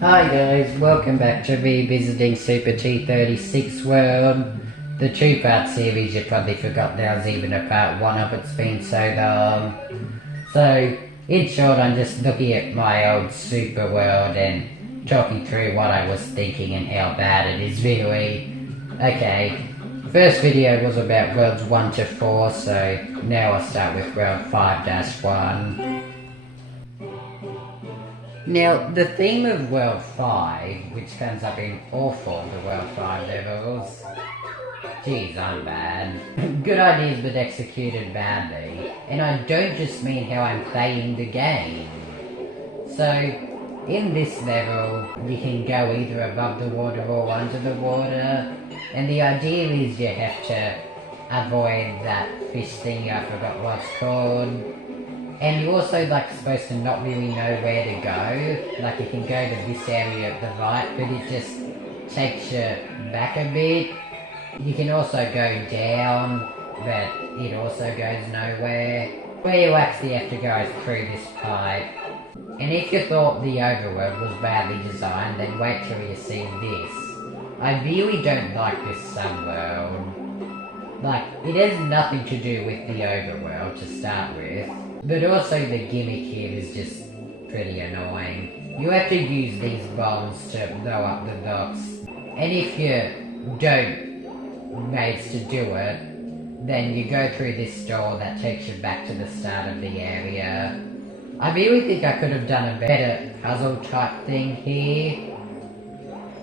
Hi guys, welcome back to revisiting Super T36 World. The two-part series you probably forgot there was even a part one of, it's been so long. So, in short, I'm just looking at my old Super World and talking through what I was thinking and how bad it is really. Okay, first video was about Worlds 1 to 4, so now I'll start with World 5-1. Now, the theme of World 5, which comes up in all four of the World 5 levels, geez, I'm bad. Good ideas but executed badly, and I don't just mean how I'm playing the game. So, in this level, you can go either above the water or under the water, and the idea is you have to avoid that fish thing, I forgot what it's called. And you're also supposed to not really know where to go. Like you can go to this area at the right, but it just takes you back a bit. You can also go down, but it also goes nowhere. Where you actually have to go through this pipe. And if you thought the overworld was badly designed, then wait till you see this. I really don't like this subworld. It has nothing to do with the overworld to start with. But also the gimmick here is just pretty annoying. You have to use these bombs to blow up the docks. And if you don't manage to do it, then you go through this door that takes you back to the start of the area. I really think I could have done a better puzzle type thing here.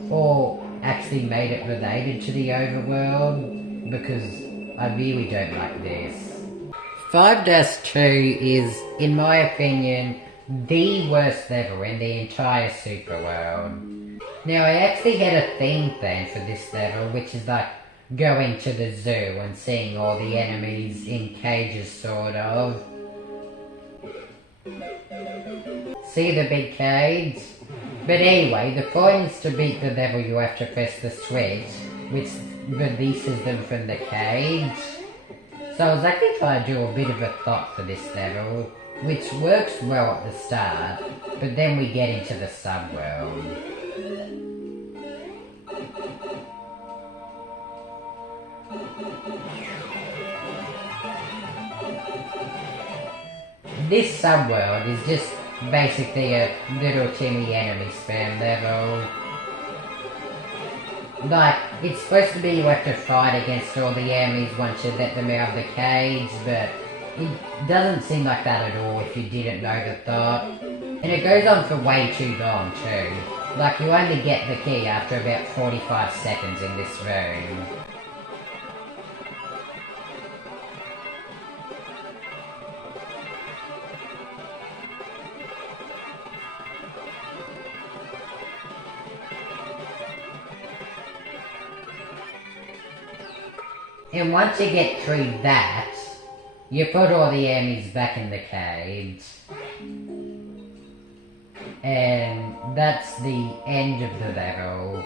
Or actually made it related to the overworld, because I really don't like this. 5-2 is, in my opinion, the worst level in the entire Super World. Now, I actually had a theme plan for this level, which is going to the zoo and seeing all the enemies in cages, sort of. See the big cage? But anyway, the point is to beat the level you have to press the switch, which releases them from the cage. So I was actually trying to do a bit of a thought for this level, which works well at the start, but then we get into the subworld. This subworld is just basically a little teeny enemy spam level. It's supposed to be you have to fight against all the enemies once you let them out of the cage, but it doesn't seem like that at all if you didn't know the thought. And it goes on for way too long too. You only get the key after about 45 seconds in this room. And once you get through that, you put all the enemies back in the cage. And that's the end of the level.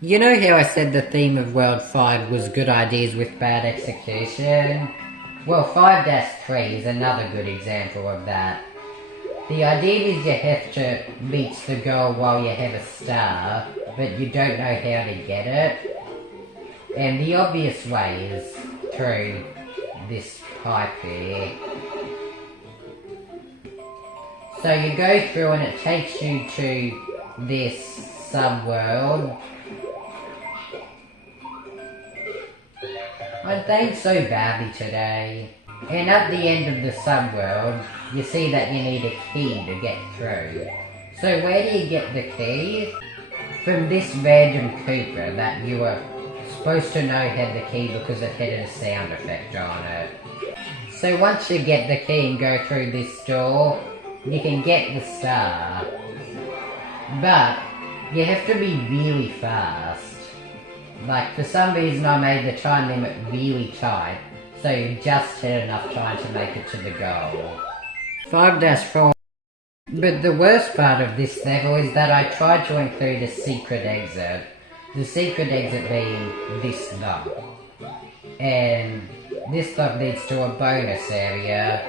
You know how I said the theme of World 5 was good ideas with bad execution? Well, 5-3 is another good example of that. The idea is you have to reach the goal while you have a star, but you don't know how to get it. And the obvious way is through this pipe here. So you go through and it takes you to this subworld. I'm playing so badly today. And at the end of the subworld, you see that you need a key to get through. So where do you get the key? From this random Cooper that you were supposed to know had the key because it had a sound effect on it. So once you get the key and go through this door, you can get the star. But you have to be really fast. For some reason I made the time limit really tight, so you just had enough time to make it to the goal. 5-4. But the worst part of this level is that I tried to include a secret exit. The secret exit being this lock. And this lock leads to a bonus area.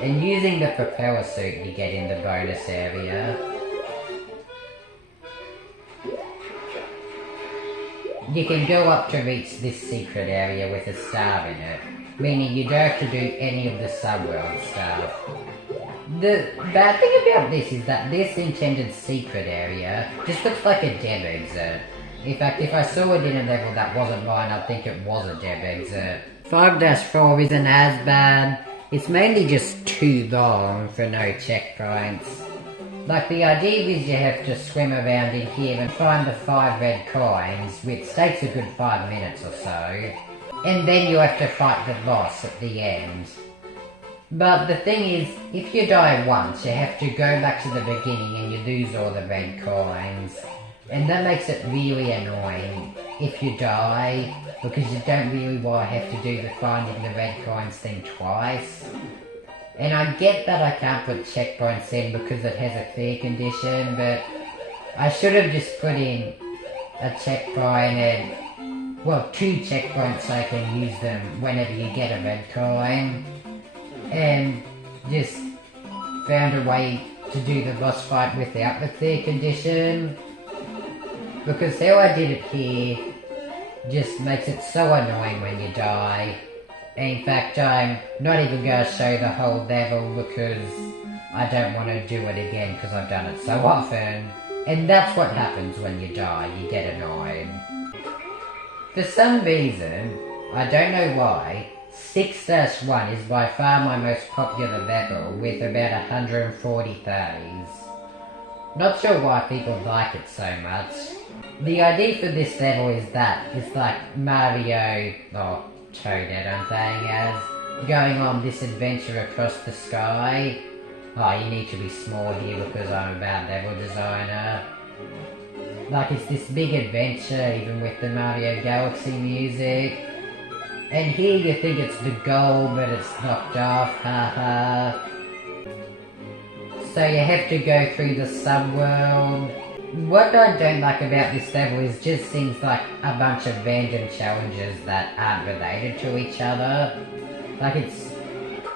And using the propeller suit you get in the bonus area. you can go up to reach this secret area with a star in it, meaning you don't have to do any of the subworld stuff. The bad thing about this is that this intended secret area just looks like a dev exit. In fact, if I saw it in a level that wasn't mine, I'd think it was a dev exit. 5-4 isn't as bad. It's mainly just too long for no checkpoints. Like, the idea is you have to swim around in here and find the 5 red coins, which takes a good 5 minutes or so. And then you have to fight the boss at the end. But the thing is, if you die once, you have to go back to the beginning and you lose all the red coins. And that makes it really annoying if you die, because you don't really want to have to do the finding the red coins thing twice. And I get that I can't put checkpoints in because it has a clear condition, but I should have just put in a checkpoint and, well, 2 checkpoints so I can use them whenever you get a red coin. And just found a way to do the boss fight without the clear condition. Because how I did it here just makes it so annoying when you die. In fact, I'm not even going to show the whole level because I don't want to do it again because I've done it so often. And that's what happens when you die, you get annoyed. For some reason, I don't know why, 6-1 is by far my most popular level with about 140 days. Not sure why people like it so much. The idea for this level is that it's like Mario, or Toadette I'm saying as, going on this adventure across the sky. Oh, you need to be small here because I'm a bad level designer. Like, it's this big adventure even with the Mario Galaxy music. And here you think it's the goal, but it's knocked off, haha. So you have to go through the subworld. What I don't like about this level is just things like a bunch of random challenges that aren't related to each other. Like, it's,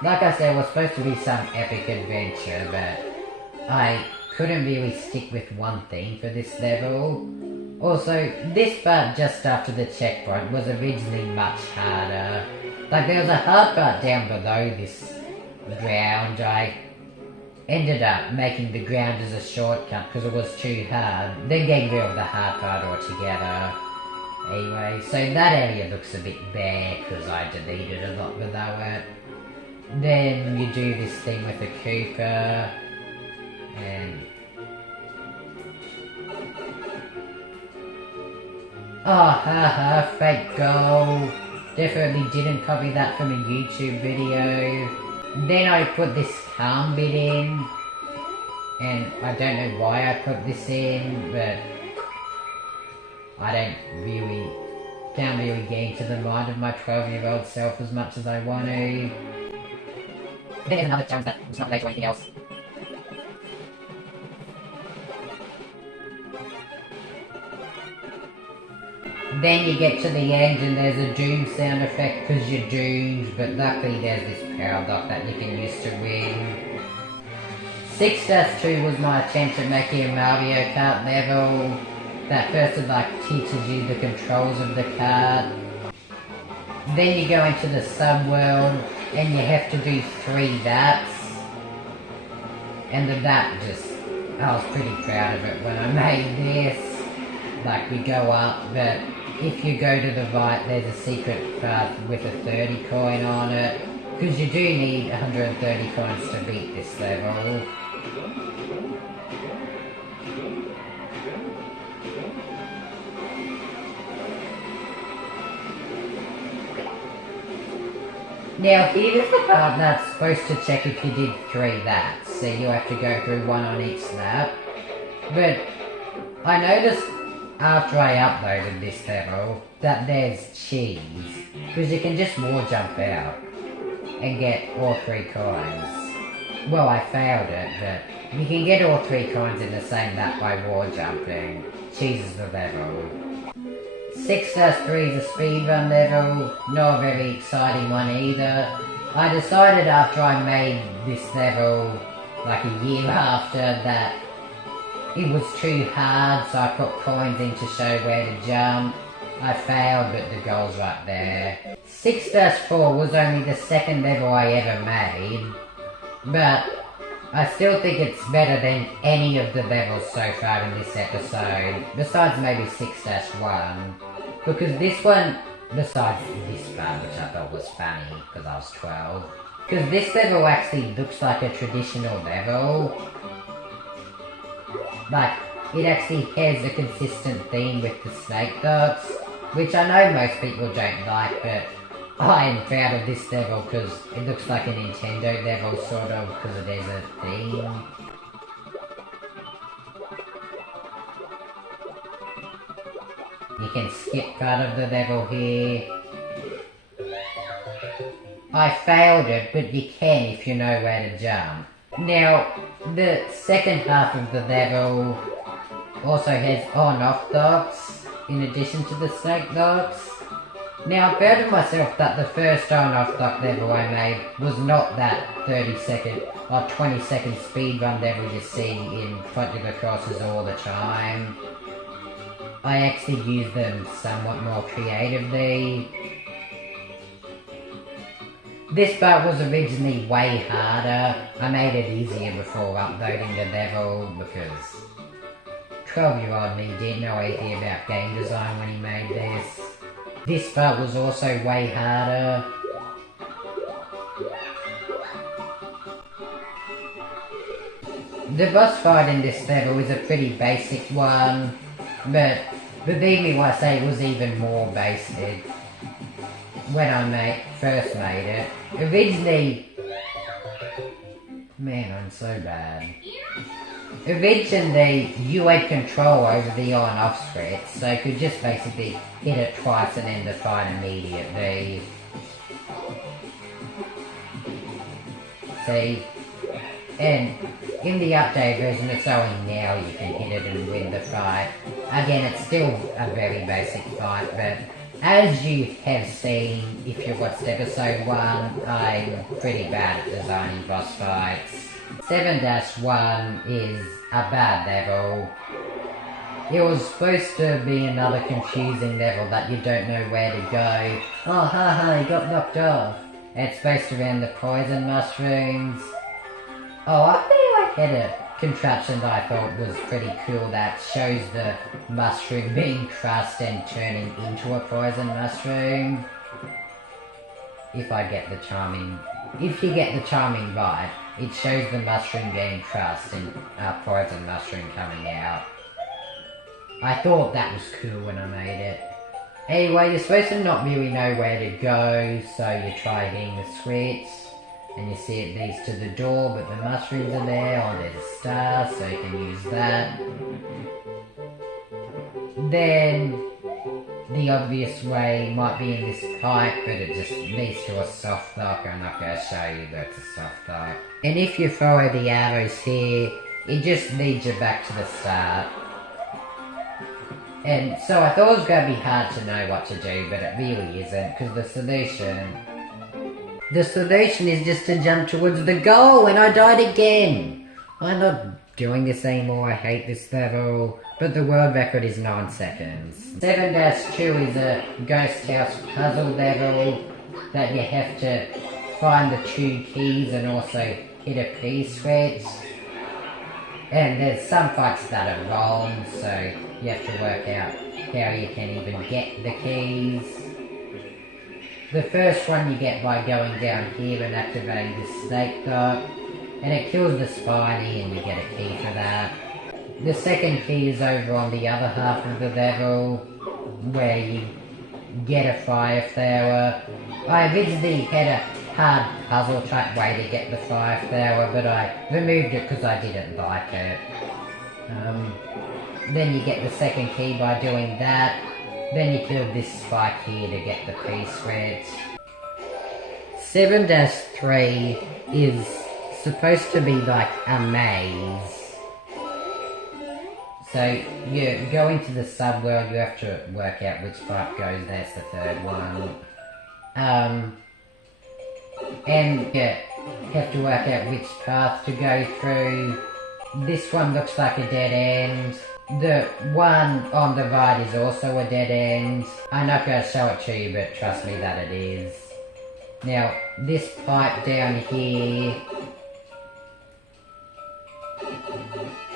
like I said, it was supposed to be some epic adventure, but I couldn't really stick with one theme for this level. Also, this part just after the checkpoint was originally much harder. Like, there was a hard part down below this ground. I ended up making the ground as a shortcut because it was too hard, then getting rid of the hard part altogether. Anyway, so that area looks a bit bare because I deleted a lot below it. Then you do this thing with the Koopa, and oh, haha, fake goal. Definitely didn't copy that from a YouTube video. Then I put this calm bit in, and I don't know why I put this in, but I can't really get into the mind of my 12-year-old self as much as I want to. Then there's another challenge that was not related to anything else. Then you get to the end and there's a doom sound effect because you're doomed, but luckily there's this power block that you can use to win. 6-2 was my attempt at making a Mario Kart level that first teaches you the controls of the kart. Then you go into the subworld and you have to do 3 laps. And the lap I was pretty proud of it when I made this. Like, you go up, but if you go to the right, there's a secret path with a 30 coin on it. Because you do need 130 coins to beat this level. Now, here's the part that's supposed to check if you did 3 laps. So you have to go through 1 on each lap. But I noticed after I uploaded this level that there's cheese, because you can just wall jump out and get all 3 coins. Well, I failed it, but you can get all 3 coins in the same lap by wall jumping. Cheese is the level. 6-3 is a speedrun level, not a very exciting one either. I decided after I made this level, like a year after, that it was too hard, so I put coins in to show where to jump. I failed, but the goal's right there. 6-4 was only the second level I ever made, but I still think it's better than any of the levels so far in this episode, besides maybe 6-1, because this one, besides this part, which I thought was funny, because I was 12, because this level actually looks like a traditional level. Like, it actually has a consistent theme with the snake dogs, which I know most people don't like, but I am proud of this level because it looks like a Nintendo level, sort of, because there's a theme. You can skip part of the level here. I failed it, but you can if you know where to jump. Now, the second half of the level also has on-off docks, in addition to the snake docks. Now, I found to myself that the first on-off dock level I made was not that 30-second or 20-second speedrun level you see in Project Crosses all the time. I actually used them somewhat more creatively. This part was originally way harder. I made it easier before uploading the level because 12-year-old me didn't know anything about game design when he made this. This part was also way harder. The boss fight in this level is a pretty basic one, but believe me when I say it was even more basic when I first made it. Originally, man, I'm so bad. Originally, you had control over the on-off switch, so you could just basically hit it twice and end the fight immediately. See? And in the update version, it's only now you can hit it and win the fight. Again, it's still a very basic fight, but as you have seen, if you watched episode 1, I'm pretty bad at designing boss fights. 7-1 is a bad level. It was supposed to be another confusing level that you don't know where to go. Oh, haha, you got knocked off. It's supposed to be around the poison mushrooms. Oh, I think I had a contraption that I thought was pretty cool that shows the mushroom being crushed and turning into a poison mushroom. If you get the timing right, it shows the mushroom getting crushed and a poison mushroom coming out. I thought that was cool when I made it. Anyway, you're supposed to not really know where to go, so you try hitting the switch, and you see it leads to the door, but the mushrooms are there. Oh, there's a star, so you can use that. Then, the obvious way might be in this pipe, but it just leads to a soft lock. I'm not going to show you, but it's a soft lock. And if you follow the arrows here, it just leads you back to the start. And so I thought it was going to be hard to know what to do, but it really isn't, because the solution is just to jump towards the goal, and I died again! I'm not doing this anymore, I hate this level, but the world record is 9 seconds. 7-2 is a ghost house puzzle level that you have to find the 2 keys and also hit a key switch. And there's some fights that are wrong, so you have to work out how you can even get the keys. The first one you get by going down here and activating the snake dot, and it kills the spiny and you get a key for that. The second key is over on the other half of the level, where you get a fire flower. I originally had a hard puzzle type way to get the fire flower, but I removed it because I didn't like it. Then you get the second key by doing that. Then you kill this spike here to get the P-switch. 7-3 is supposed to be like a maze. So you go into the subworld, you have to work out which pipe goes, that's the third one. And you have to work out which path to go through. This one looks like a dead end. The one on the right is also a dead end. I'm not going to show it to you, but trust me that it is. Now, this pipe down here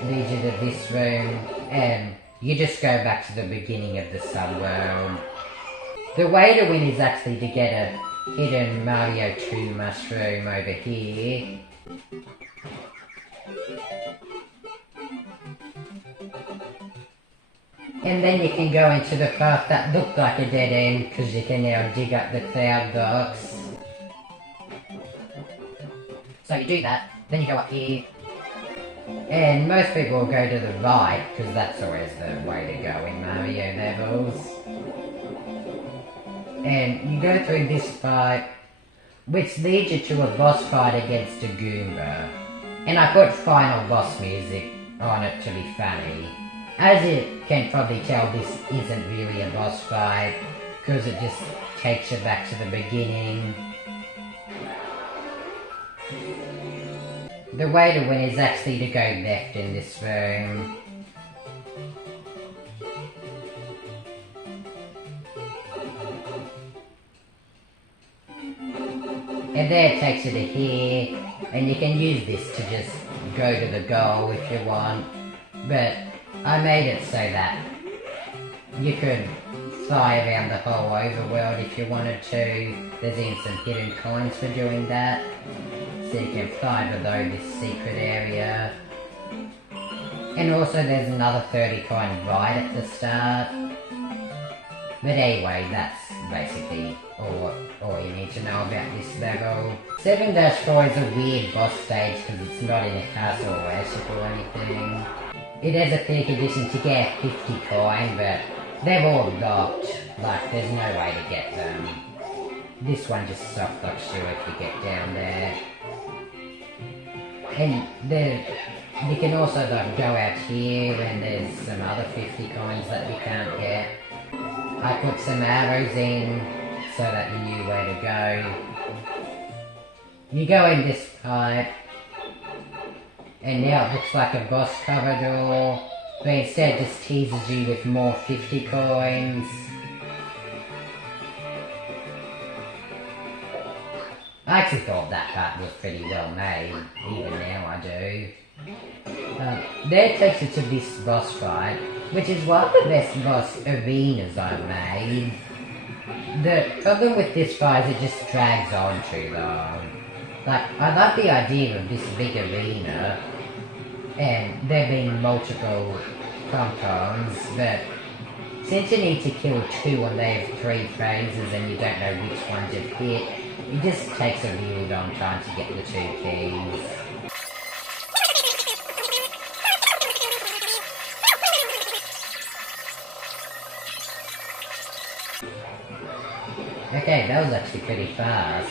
leads you to this room, and you just go back to the beginning of the subworld. The way to win is actually to get a hidden Mario 2 mushroom over here. And then you can go into the path that looked like a dead end, because you can now dig up the cloud docks. So you do that, then you go up here. And most people will go to the right, because that's always the way to go in Mario levels. And you go through this fight, which leads you to a boss fight against a Goomba. And I put final boss music on it to be funny. As you can probably tell, this isn't really a boss fight, because it just takes you back to the beginning. The way to win is actually to go left in this room. And there it takes you to here, and you can use this to just go to the goal if you want. But I made it so that you could fly around the whole overworld if you wanted to. There's even some hidden coins for doing that. So you can fly below this secret area. And also there's another 30 coin right at the start. But anyway, that's basically all you need to know about this level. 7-4 is a weird boss stage because it's not in a castle or airship or anything. It has a thick edition to get 50 coin, but they're all locked. Like, there's no way to get them. This one just soft locks you if you get down there. And you can also like go out here and there's some other 50 coins that you can't get. I put some arrows in so that you knew where to go. You go in this pipe, and now it looks like a boss corridor, but instead it just teases you with more 50 coins. I actually thought that part was pretty well made, even now I do. There it takes you to this boss fight, which is one of the best boss arenas I've made. The problem with this fight is it just drags on too long. Like, I love the idea of this big arena, and there being multiple compounds, but since you need to kill 2 and they have 3 phases and you don't know which ones you've hit, it just takes a really long time to get the 2 keys. Okay, that was actually pretty fast.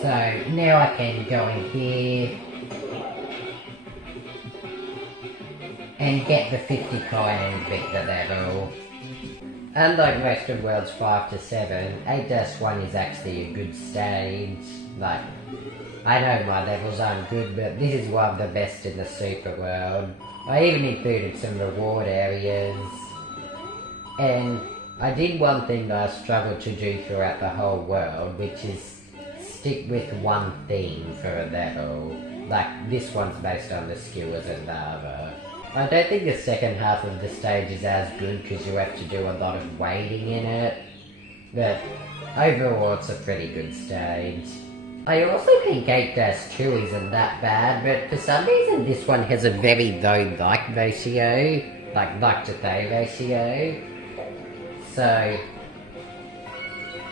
So, now I can go in here and get the 50 coin and beat the level. Unlike most of Worlds 5 to 7, 8-1 is actually a good stage. Like, I know my levels aren't good, but this is one of the best in the Super World. I even included some reward areas. And I did one thing that I struggled to do throughout the whole world, which is stick with one theme for a level. Like, this one's based on the skewers and lava. I don't think the second half of the stage is as good because you have to do a lot of wading in it, but overall it's a pretty good stage. I also think 8-2 isn't that bad, but for some reason this one has a very low like ratio, like to play ratio. So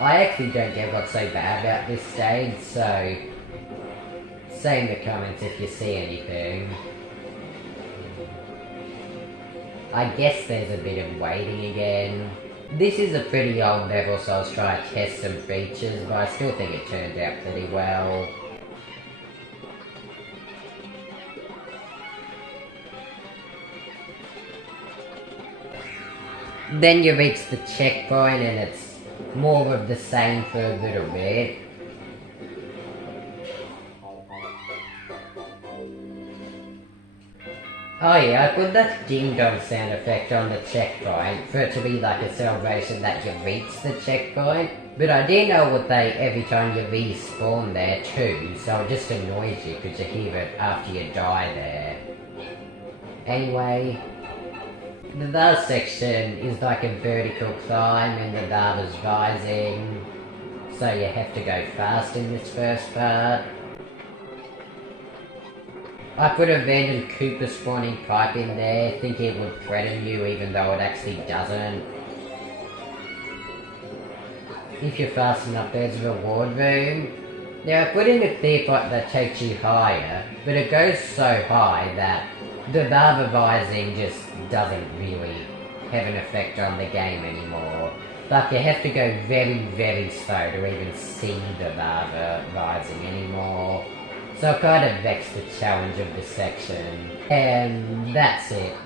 I actually don't get what's so bad about this stage, so say in the comments if you see anything. I guess there's a bit of waiting again. This is a pretty old level, so I was trying to test some features, but I still think it turned out pretty well. Then you reach the checkpoint and it's more of the same for a little bit. Oh yeah, I put that ding dong sound effect on the checkpoint for it to be like a celebration that you reached the checkpoint. But I didn't know what they every time you respawn there too, so it just annoys you because you hear it after you die there. Anyway, the last section is like a vertical climb and the lava's rising, so you have to go fast in this first part. I put a random Cooper spawning pipe in there, thinking it would threaten you even though it actually doesn't. If you're fast enough, there's a reward room. Now I put in a clear pipe that takes you higher, but it goes so high that the lava rising just doesn't really have an effect on the game anymore. Like you have to go very, very slow to even see the lava rising anymore. So I kind of vexed the challenge of this section. And that's it.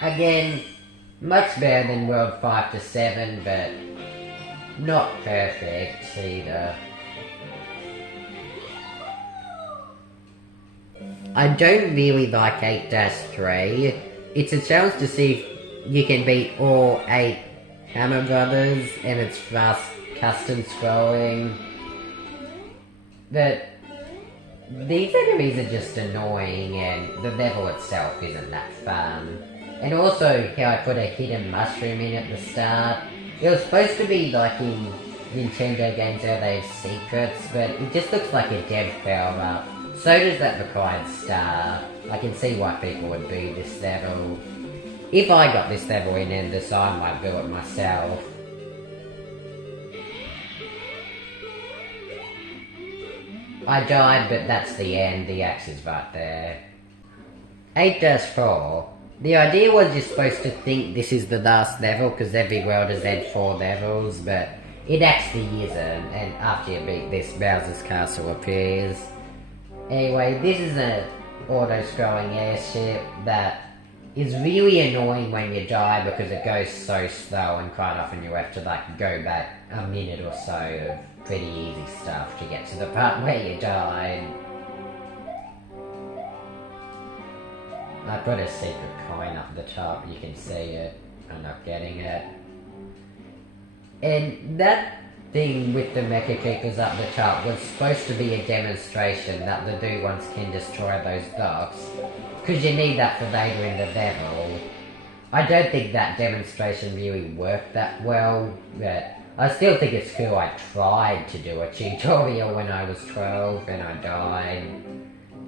Again, much better than World 5 to 7, but not perfect either. I don't really like 8-3. It's a challenge to see if you can beat all 8 Hammer Brothers, and it's fast custom scrolling. But these enemies are just annoying, and the level itself isn't that fun. And also how I put a hidden mushroom in at the start. It was supposed to be like in Nintendo games where they have secrets, but it just looks like a dev power up. So does that required star. I can see why people would do this level. If I got this level in Endless, I might do it myself. I died, but that's the end. The axe is right there. 8-4. The idea was you're supposed to think this is the last level because every world has had 4 levels, but it actually isn't, and after you beat this, Bowser's Castle appears. Anyway, this is an auto-scrolling airship that is really annoying when you die because it goes so slow, and quite often you have to like go back a minute or so of pretty easy stuff to get to the part where you died. I put a secret coin up the top, you can see it. I'm not getting it. And that thing with the Mecha Keepers up the top was supposed to be a demonstration that the new ones can destroy those blocks, because you need that for later in the level. I don't think that demonstration really worked that well, but I still think it's cool I tried to do a tutorial when I was 12 and I died.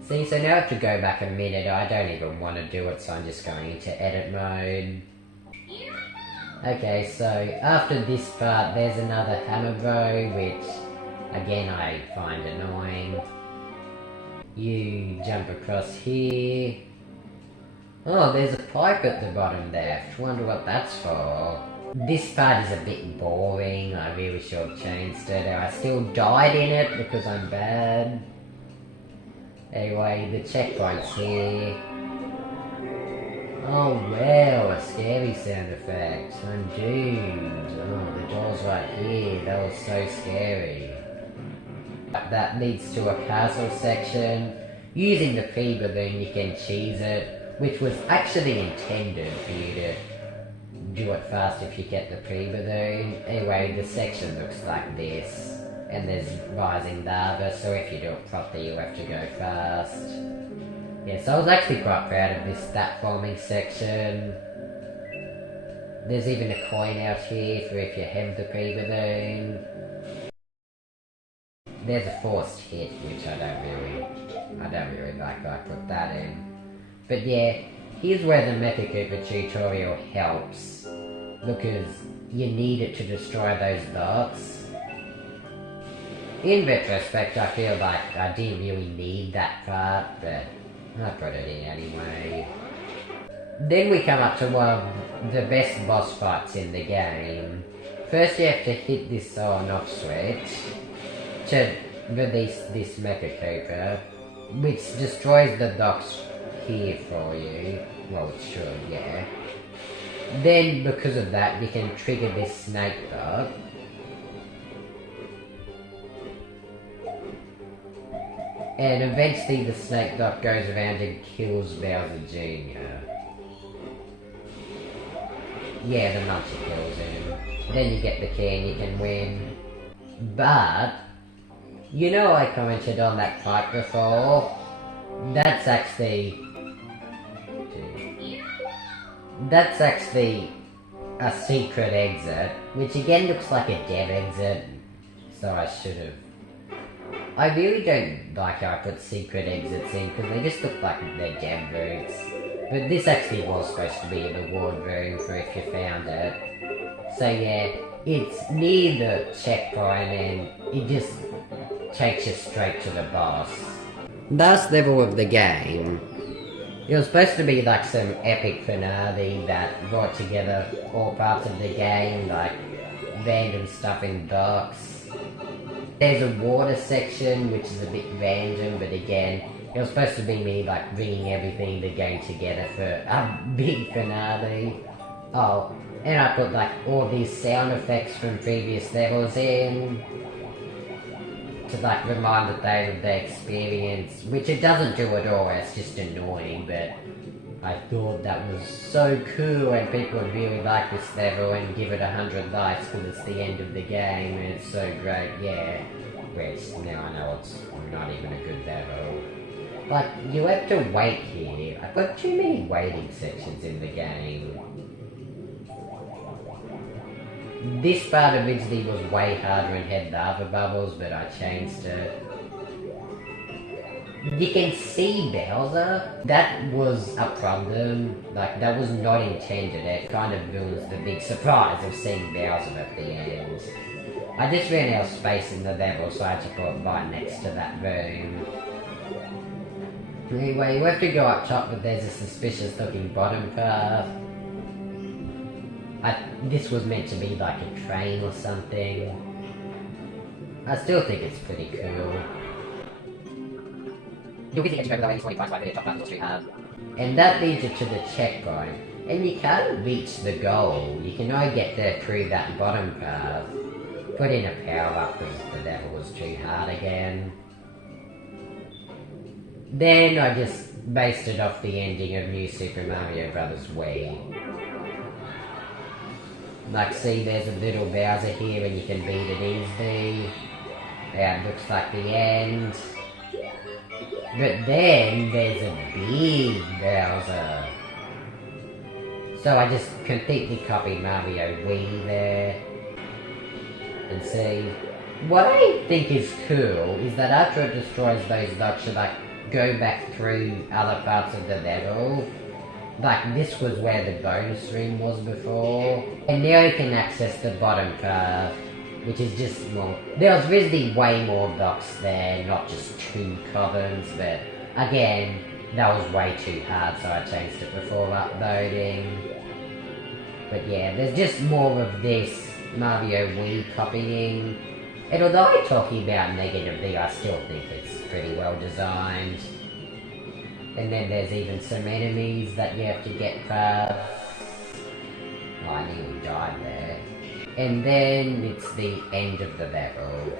See, so now I have to go back a minute. I don't even want to do it, so I'm just going into edit mode. Okay, so after this part, there's another hammer bro, which again I find annoying. You jump across here. Oh, there's a pipe at the bottom left. Wonder what that's for. This part is a bit boring. I really should have changed it. I still died in it because I'm bad. Anyway, the checkpoint's here. Oh wow, a scary sound effect. I'm doomed. Oh, the door's right here. That was so scary. That leads to a castle section. Using the P-balloon you can cheese it, which was actually intended for you to do it fast if you get the P-balloon. Anyway, the section looks like this. And there's rising lava, so if you do it properly you have to go fast. Yeah, so I was actually quite proud of this platforming section. There's even a coin out here for if you have the P-balloon. There's a forced hit, which I don't really like I put that in. But yeah, here's where the Mecha Koopa tutorial helps, because you need it to destroy those blocks. In retrospect, I feel like I didn't really need that part, but I put it in anyway. Then we come up to one of the best boss fights in the game. First you have to hit this on and off switch to release this Mecha Koopa, which destroys the blocks here for you. Well, it should, yeah. Then, because of that, you can trigger this snake block. And eventually the Snake Duck goes around and kills Bowser Jr. Yeah, the Muncher kills him. Then you get the key and you can win. But, you know I commented on that fight before? That's actually a secret exit, which again looks like a dev exit, so I should've. I really don't like how I put secret exits in, because they just look like they're dev routes. But this actually was supposed to be a reward room for if you found it. So yeah, it's near the checkpoint and it just takes you straight to the boss. Last level of the game, it was supposed to be like some epic finale that brought together all parts of the game, like random stuff in docks. There's a water section which is a bit random, but again, it was supposed to be me like bringing everything in the game together for a big finale. Oh, and I put like all these sound effects from previous levels in to like remind the day of the experience, which it doesn't do at all, it's just annoying, but I thought that was so cool and people would really like this level and give it 100 likes because it's the end of the game and it's so great, yeah. Which now I know it's not even a good level. Like, you have to wait here. I've got too many waiting sections in the game. This part originally was way harder and had lava bubbles, but I changed it. You can see Bowser. That was a problem. Like, that was not intended. It kind of ruins the big surprise of seeing Bowser at the end. I just ran out of space in the level, so I had to put it right next to that room. Anyway, you have to go up top, but there's a suspicious looking bottom path. This was meant to be like a train or something. I still think it's pretty cool. You'll get the edge over the way 25 by the top buttons too hard. And that leads you to the checkpoint. And you can't reach the goal. You can only get there through that bottom path. Put in a power up because the level was too hard again. Then I just based it off the ending of New Super Mario Bros. Wii. Like, see, there's a little Bowser here and you can beat it easily. Yeah, it looks like the end. But then, there's a big Bowser. So I just completely copied Mario Wii there. And see, what I think is cool is that after it destroys those ducks, you like, go back through other parts of the level. Like, this was where the bonus room was before. And now you can access the bottom path, which is just more... There was really way more blocks there, not just 2 columns, but again, that was way too hard, so I changed it before uploading. But yeah, there's just more of this Mario Wii copying. And although I'm talking about negatively, I still think it's pretty well designed. And then there's even some enemies that you have to get past. Oh, I nearly died there. And then it's the end of the level.